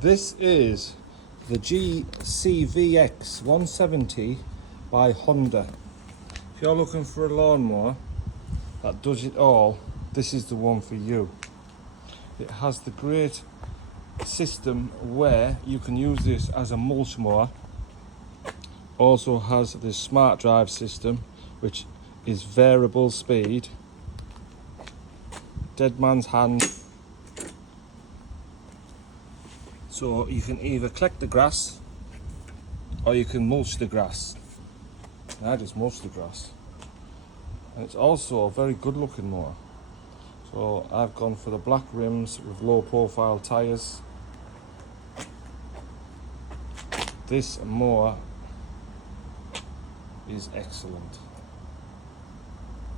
This is the GCVX 170 by Honda. If you're looking for a lawnmower that does it all, this is the one for you. It has the great system where you can use this as a mulch mower. Also has the smart drive system, which is variable speed, dead man's hand. So you can either collect the grass or you can mulch the grass. I just mulch the grass. And it's also a very good looking mower. So I've gone for the black rims with low profile tyres. This mower is excellent.